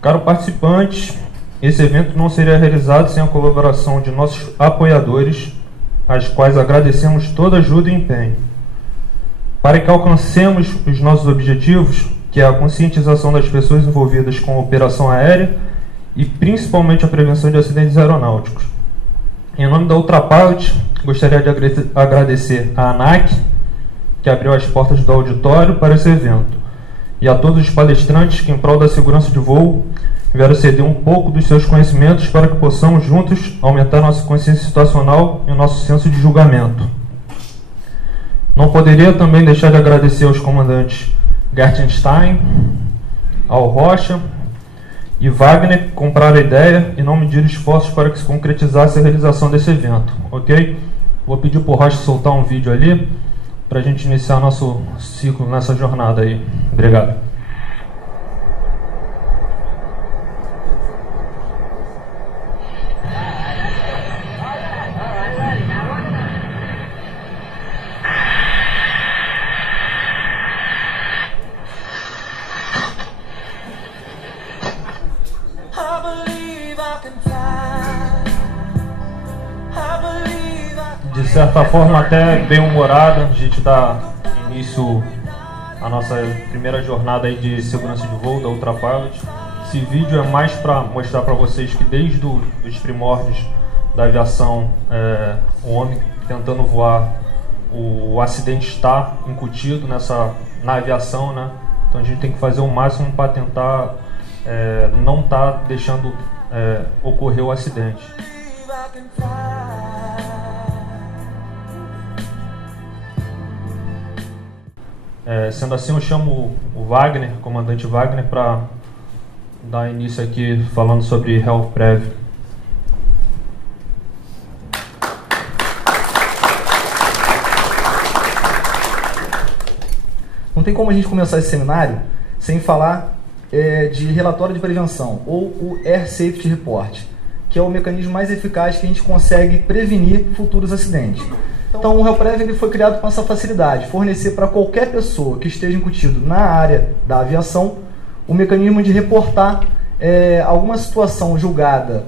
Caro participante, esse evento não seria realizado sem a colaboração de nossos apoiadores, às quais agradecemos toda ajuda e empenho. Para que alcancemos os nossos objetivos, que é a conscientização das pessoas envolvidas com a operação aérea e principalmente a prevenção de acidentes aeronáuticos. Em nome da Ultrapilot, gostaria de agradecer à ANAC, que abriu as portas do auditório para esse evento, e a todos os palestrantes que, em prol da segurança de voo, vieram ceder um pouco dos seus conhecimentos para que possamos juntos aumentar nossa consciência situacional e o nosso senso de julgamento. Não poderia também deixar de agradecer aos comandantes Gartenstein, ao Rocha e Wagner, que compraram a ideia e não mediram esforços para que se concretizasse a realização desse evento, ok? Vou pedir para o Rocha soltar um vídeo ali, para a gente iniciar nosso ciclo nessa jornada aí. Obrigado. De certa forma até bem humorada, a gente dá início à nossa primeira jornada aí de segurança de voo da Ultrapilot. Esse vídeo é mais para mostrar para vocês que desde os primórdios da aviação, o homem tentando voar, o acidente está incutido na aviação, né? Então a gente tem que fazer o máximo para tentar não estar deixando ocorrer o acidente. Sendo assim, eu chamo o Wagner, comandante Wagner, para dar início aqui falando sobre Health Prev. Não tem como a gente começar esse seminário sem falar de relatório de prevenção, ou o Air Safety Report, que é o mecanismo mais eficaz que a gente consegue prevenir futuros acidentes. Então, o HealthPrev ele foi criado com essa facilidade, fornecer para qualquer pessoa que esteja incutido na área da aviação o mecanismo de reportar alguma situação julgada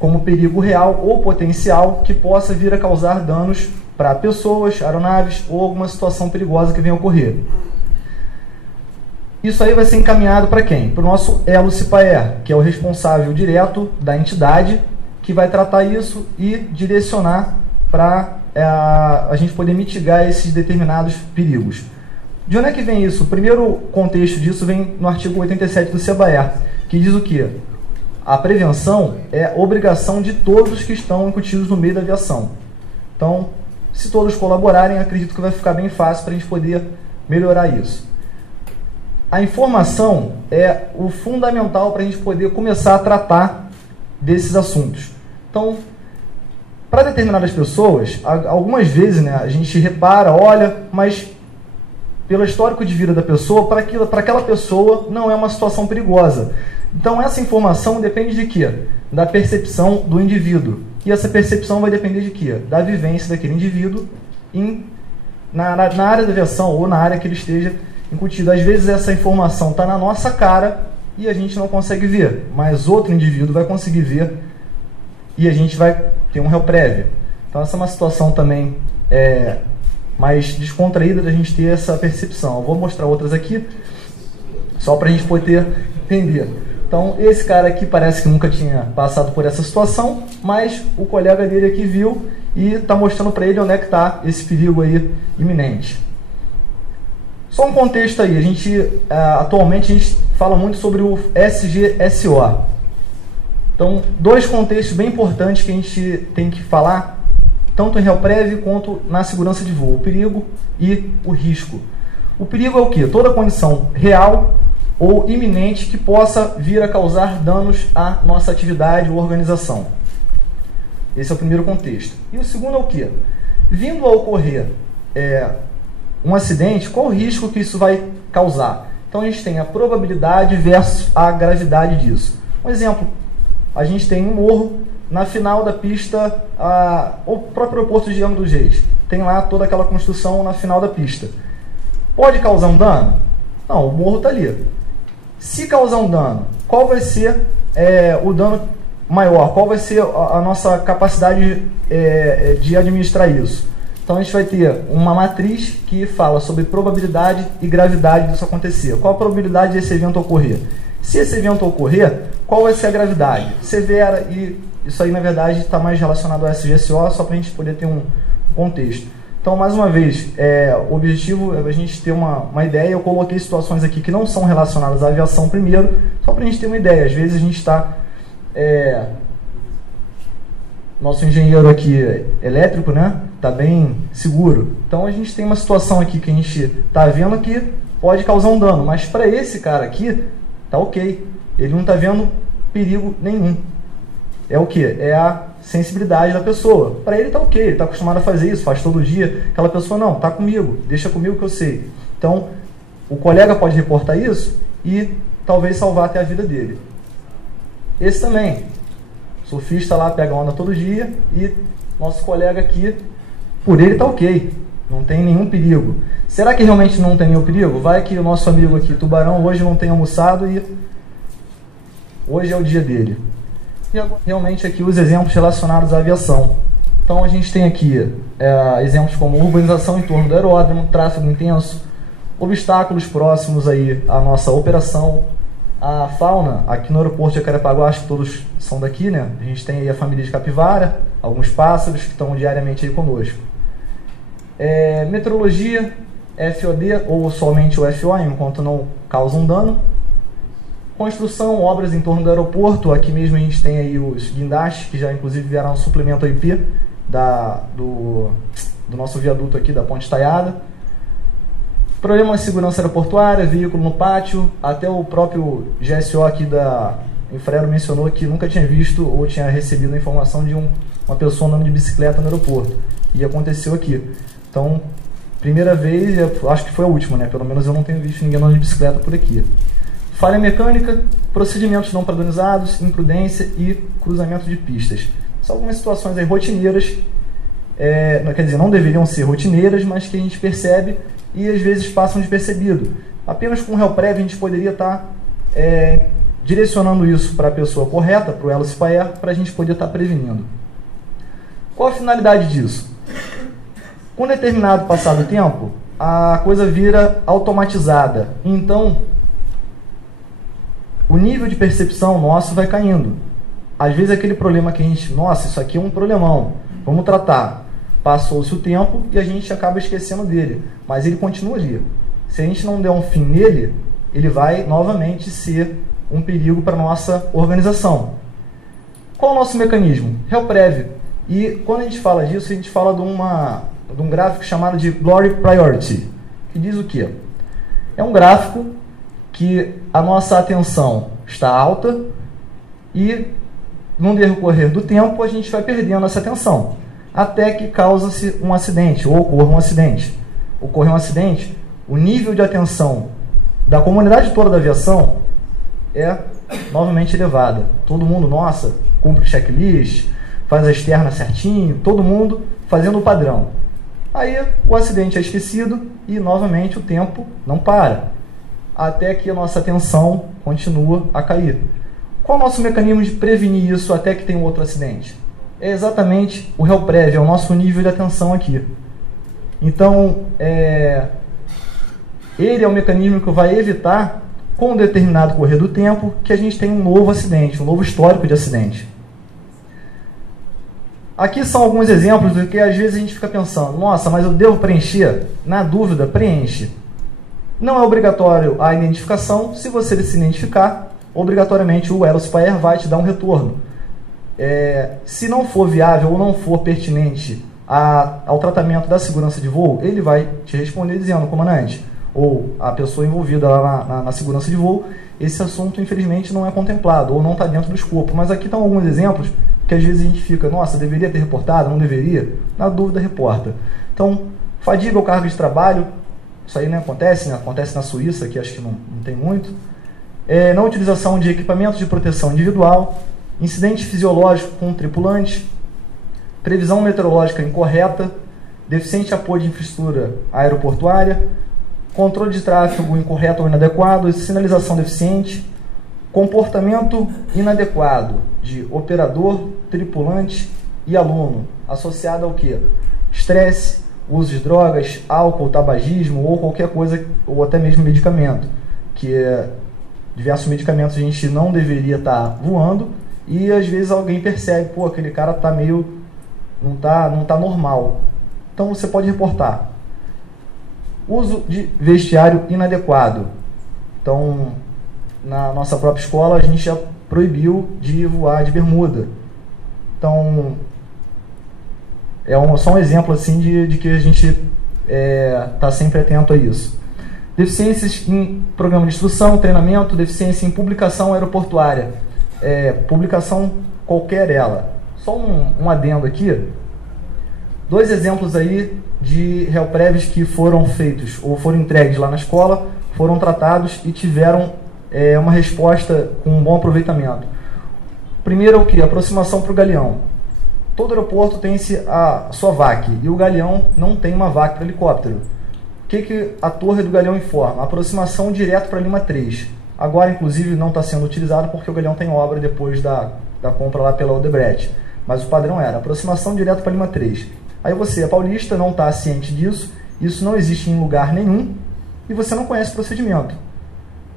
como perigo real ou potencial que possa vir a causar danos para pessoas, aeronaves ou alguma situação perigosa que venha a ocorrer. Isso aí vai ser encaminhado para quem? Para o nosso elo CIPAER, que é o responsável direto da entidade que vai tratar isso e direcionar para a gente poder mitigar esses determinados perigos. De onde é que vem isso? O primeiro contexto disso vem no artigo 87 do CBAER, que diz o quê? A prevenção é obrigação de todos que estão incutidos no meio da aviação. Então, se todos colaborarem, acredito que vai ficar bem fácil para a gente poder melhorar isso. A informação é o fundamental para a gente poder começar a tratar desses assuntos. Então, para determinadas pessoas, algumas vezes, né, a gente repara, olha, mas pelo histórico de vida da pessoa, para aquela pessoa não é uma situação perigosa. Então essa informação depende de quê? Da percepção do indivíduo. E essa percepção vai depender de quê? Da vivência daquele indivíduo na área da aviação ou na área que ele esteja incutido. Às vezes essa informação está na nossa cara e a gente não consegue ver, mas outro indivíduo vai conseguir ver e a gente vai ter um réu prévio. Então essa é uma situação também mais descontraída da gente ter essa percepção. Eu vou mostrar outras aqui, só para a gente poder entender. Então esse cara aqui parece que nunca tinha passado por essa situação, mas o colega dele aqui viu e está mostrando para ele onde é que está esse perigo aí iminente. Só um contexto aí, atualmente a gente fala muito sobre o SGSO. Então, dois contextos bem importantes que a gente tem que falar, tanto em HealthPrev quanto na segurança de voo, o perigo e o risco. O perigo é o quê? Toda condição real ou iminente que possa vir a causar danos à nossa atividade ou organização. Esse é o primeiro contexto. E o segundo é o quê? Vindo a ocorrer um acidente, qual o risco que isso vai causar? Então a gente tem a probabilidade versus a gravidade disso. Um exemplo, a gente tem um morro na final da pista, o próprio aeroporto de Angra dos Reis. Tem lá toda aquela construção na final da pista. Pode causar um dano? Não, o morro está ali. Se causar um dano, qual vai ser o dano maior? Qual vai ser a nossa capacidade de administrar isso? Então a gente vai ter uma matriz que fala sobre probabilidade e gravidade disso acontecer. Qual a probabilidade desse evento ocorrer? Se esse evento ocorrer, qual vai ser a gravidade? Severa, e isso aí na verdade está mais relacionado ao SGSO, só para a gente poder ter um contexto. Então, mais uma vez, o objetivo é a gente ter uma ideia. Eu coloquei situações aqui que não são relacionadas à aviação primeiro, só para a gente ter uma ideia. Às vezes a gente está... nosso engenheiro aqui elétrico, né, está bem seguro. Então a gente tem uma situação aqui que a gente está vendo que pode causar um dano, mas para esse cara aqui, tá ok. Ele não está vendo perigo nenhum. É o que? É a sensibilidade da pessoa. Para ele tá ok, ele está acostumado a fazer isso, faz todo dia. Aquela pessoa, não, tá comigo, deixa comigo que eu sei. Então, o colega pode reportar isso e talvez salvar até a vida dele. Esse também. O surfista lá pega onda todo dia e nosso colega aqui, por ele tá ok, não tem nenhum perigo. Será que realmente não tem nenhum perigo? Vai que o nosso amigo aqui, tubarão, hoje não tem almoçado e hoje é o dia dele. E agora, realmente aqui os exemplos relacionados à aviação. Então a gente tem aqui exemplos como urbanização em torno do aeródromo, tráfego intenso, obstáculos próximos aí à nossa operação. A fauna, aqui no aeroporto de Jacarepaguá, acho que todos são daqui, né? A gente tem aí a família de capivara, alguns pássaros que estão diariamente aí conosco. Meteorologia, FOD ou somente o FO, enquanto não causam dano. Construção, obras em torno do aeroporto. Aqui mesmo a gente tem aí os guindastes, que já inclusive vieram um suplemento IP do nosso viaduto aqui, da Ponte Estaiada. Problema de segurança aeroportuária, veículo no pátio. Até o próprio GSO aqui da Infraero mencionou que nunca tinha visto ou tinha recebido a informação de uma pessoa andando de bicicleta no aeroporto. E aconteceu aqui. Então, primeira vez, acho que foi a última, né? Pelo menos eu não tenho visto ninguém andando de bicicleta por aqui. Falha mecânica, procedimentos não padronizados, imprudência e cruzamento de pistas. São algumas situações aí rotineiras, quer dizer, não deveriam ser rotineiras, mas que a gente percebe e às vezes passam despercebido. Apenas com o réu prévio a gente poderia estar direcionando isso para a pessoa correta, para o elo SPAER, para a gente poder estar prevenindo. Qual a finalidade disso? Com determinado passado tempo, a coisa vira automatizada. Então, o nível de percepção nosso vai caindo. Às vezes aquele problema que a gente, nossa, isso aqui é um problemão, vamos tratar. Passou-se o tempo e a gente acaba esquecendo dele, mas ele continua ali. Se a gente não der um fim nele, ele vai novamente ser um perigo para a nossa organização. Qual é o nosso mecanismo? Réu prévio. E quando a gente fala disso, a gente fala de um gráfico chamado de Glory Priority, que diz o quê? É um gráfico que a nossa atenção está alta e no decorrer do tempo a gente vai perdendo essa atenção, até que causa-se um acidente ou ocorra um acidente. Ocorre um acidente, o nível de atenção da comunidade toda da aviação é novamente elevada. Todo mundo, nossa, cumpre o checklist, faz a externa certinho, todo mundo fazendo o padrão. Aí o acidente é esquecido e novamente o tempo não para, até que a nossa atenção continua a cair. Qual é o nosso mecanismo de prevenir isso até que tenha um outro acidente? É exatamente o réu prévio, é o nosso nível de atenção aqui. Então, ele é o mecanismo que vai evitar, com um determinado correr do tempo, que a gente tenha um novo acidente, um novo histórico de acidente. Aqui são alguns exemplos do que às vezes a gente fica pensando, nossa, mas eu devo preencher? Na dúvida, preenche. Não é obrigatório a identificação. Se você se identificar, obrigatoriamente o elo SPAER vai te dar um retorno. Se não for viável ou não for pertinente ao tratamento da segurança de voo, ele vai te responder dizendo, comandante, ou a pessoa envolvida lá na segurança de voo, esse assunto infelizmente não é contemplado ou não está dentro do escopo. Mas aqui estão alguns exemplos que às vezes a gente fica, nossa, deveria ter reportado, não deveria? Na dúvida, reporta. Então, fadiga ou carga de trabalho, isso aí acontece na Suíça, que acho que não tem muito. Não utilização de equipamentos de proteção individual, incidente fisiológico com tripulante, previsão meteorológica incorreta, deficiente apoio de infraestrutura aeroportuária, controle de tráfego incorreto ou inadequado, sinalização deficiente, comportamento inadequado de operador, tripulante e aluno, associado ao que? Estresse, uso de drogas, álcool, tabagismo ou qualquer coisa, ou até mesmo medicamento, que diversos medicamentos a gente não deveria estar voando e às vezes alguém percebe, pô, aquele cara tá meio, não tá normal. Então você pode reportar. Uso de vestiário inadequado. Então, na nossa própria escola, a gente já proibiu de voar de bermuda. Então, só um exemplo assim de que a gente está sempre atento a isso. Deficiências em programa de instrução, treinamento, deficiência em publicação aeroportuária. Publicação qualquer ela. Só um adendo aqui. 2 exemplos aí de réu-prévios que foram feitos ou foram entregues lá na escola, foram tratados e tiveram uma resposta com um bom aproveitamento. Primeiro é o que? Aproximação para o galeão. Todo aeroporto tem a sua VAC e o galeão não tem uma VAC para helicóptero. O que a torre do galeão informa? Aproximação direto para Lima 3. Agora, inclusive, não está sendo utilizado porque o galeão tem obra depois da compra lá pela Odebrecht. Mas o padrão era aproximação direto para Lima 3. Aí você, paulista, não está ciente disso, isso não existe em lugar nenhum e você não conhece o procedimento.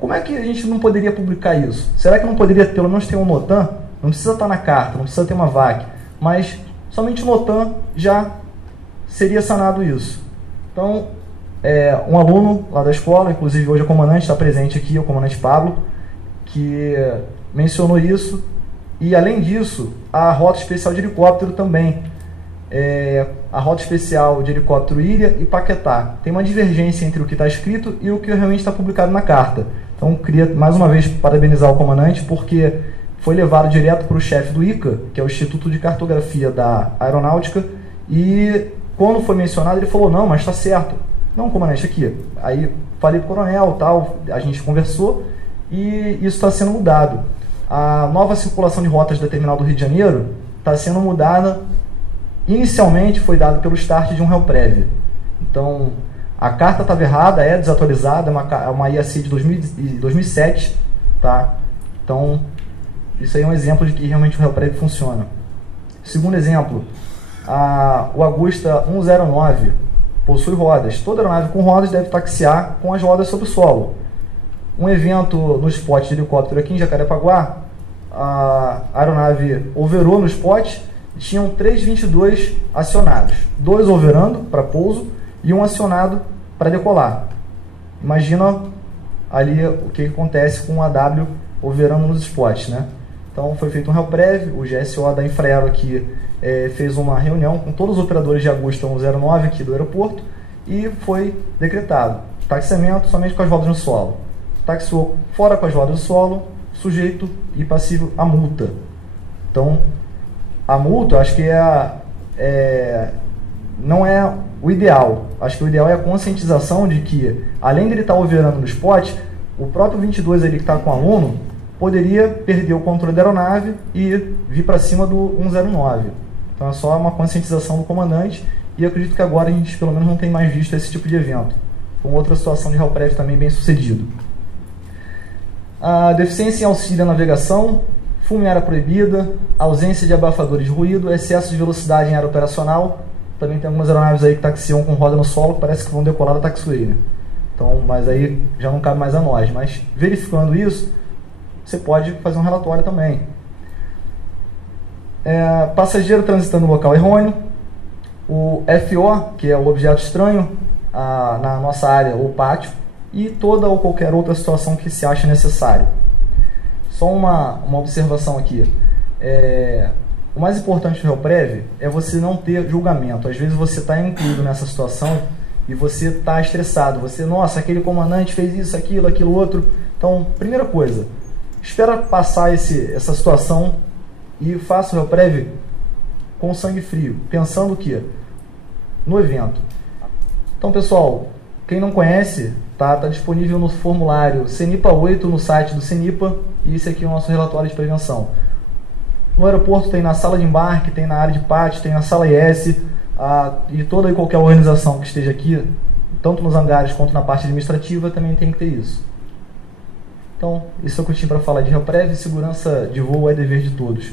Como é que a gente não poderia publicar isso? Será que não poderia pelo menos ter um NOTAM? Não precisa estar na carta, não precisa ter uma VAC, mas somente o NOTAM já seria sanado isso. Então, um aluno lá da escola, inclusive hoje o comandante está presente aqui, o comandante Pablo, que mencionou isso, e além disso, a rota especial de helicóptero também. A rota especial de helicóptero Ilha e Paquetá. Tem uma divergência entre o que está escrito e o que realmente está publicado na carta. Então, queria mais uma vez parabenizar o comandante, porque foi levado direto para o chefe do ICA, que é o Instituto de Cartografia da Aeronáutica, e quando foi mencionado, ele falou, não, mas está certo. Não, comandante, aqui. Aí falei para o coronel, tal, a gente conversou, e isso está sendo mudado. A nova circulação de rotas da terminal do Rio de Janeiro está sendo mudada. Inicialmente foi dado pelo start de um réu-prévio. Então, a carta estava errada, é desatualizada, é uma IAC de 2007, tá? Então, isso aí é um exemplo de que realmente o réu-prévio funciona. Segundo exemplo, o Augusta 109 possui rodas. Toda aeronave com rodas deve taxiar com as rodas sobre o solo. Um evento no spot de helicóptero aqui em Jacarepaguá, a aeronave overou no spot, tinham 322 acionados, 2 overando para pouso e 1 acionado para decolar. Imagina ali o que acontece com o AW overando nos spots, né? Então foi feito um réu-prévio, o GSO da Infraero aqui fez uma reunião com todos os operadores de Augusta 109 aqui do aeroporto e foi decretado taxiamento somente com as rodas no solo. Taxiou fora com as rodas no solo, sujeito e passível a multa. Então, a multa, acho que não é o ideal. Acho que o ideal é a conscientização de que, além dele estar overando no spot, o próprio 22 ali que está com o aluno poderia perder o controle da aeronave e vir para cima do 109. Então é só uma conscientização do comandante e acredito que agora a gente pelo menos não tem mais visto esse tipo de evento. Com outra situação de réu-prévio também bem sucedido. A deficiência em auxílio à navegação, fumeira proibida, ausência de abafadores de ruído, excesso de velocidade em área operacional. Também tem algumas aeronaves aí que taxiam com roda no solo, que parece que vão decolar da taxiway, né? Então, mas aí já não cabe mais a nós. Mas verificando isso, você pode fazer um relatório também. Passageiro transitando no local errôneo, o FO, que é o objeto estranho, na nossa área ou pátio, e toda ou qualquer outra situação que se ache necessário. Só uma observação aqui. O mais importante do réu-prévio é você não ter julgamento. Às vezes você está incluído nessa situação e você está estressado. Você, nossa, aquele comandante fez isso, aquilo outro. Então, primeira coisa, espera passar essa situação e faça o réu-prévio com sangue frio, pensando o quê? No evento. Então, pessoal, quem não conhece, tá disponível no formulário CENIPA 8 no site do CENIPA, e esse aqui é o nosso relatório de prevenção. No aeroporto tem na sala de embarque, tem na área de pátio, tem na sala IS, e toda e qualquer organização que esteja aqui tanto nos hangares quanto na parte administrativa, também tem que ter isso. Então, isso é o que eu tinha para falar de Reoprev. Segurança de voo é dever de todos.